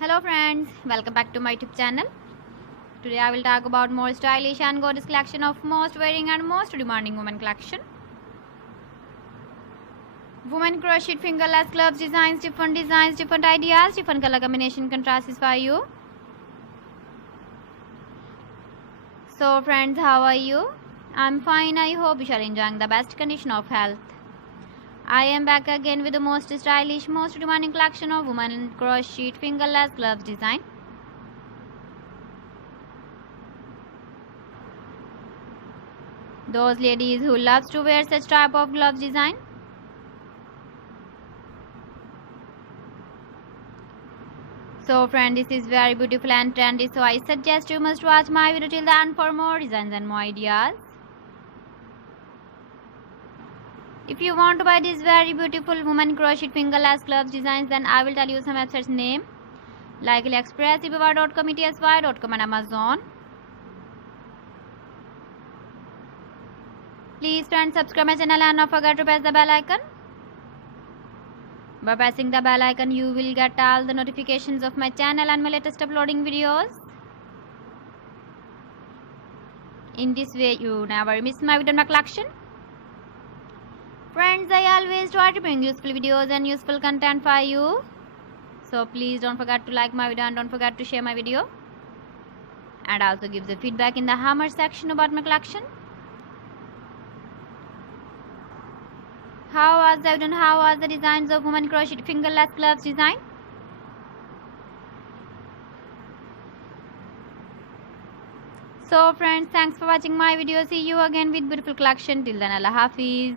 Hello friends, welcome back to my YouTube channel. Today I will talk about more stylish and gorgeous collection of most wearing and most demanding women collection. Women crocheted fingerless gloves designs, different ideas, different color combination contrasts for you. So friends, how are you? I'm fine. I hope you are enjoying the best condition of health. I am back again with the most stylish, most demanding collection of women crocheted fingerless gloves design. Those ladies who loves to wear such type of gloves design. So friend, this is very beautiful and trendy, so I suggest you must watch my video till the end for more designs and more ideas. If you want to buy these very beautiful women crocheted fingerless gloves designs, then I will tell you some websites name like AliExpress, eBay.com, ETSY.com and Amazon. Please friends, subscribe my channel and not forget to press the bell icon. By pressing the bell icon, you will get all the notifications of my channel and my latest uploading videos. In this way, you never miss my video in my collection. Friends, I always try to bring useful videos and useful content for you. So please don't forget to like my video and don't forget to share my video. And also give the feedback in the hammer section about my collection. How was the video and how was the designs of women crocheted fingerless gloves design? So friends, thanks for watching my video. See you again with beautiful collection. Till then, Allah Hafiz.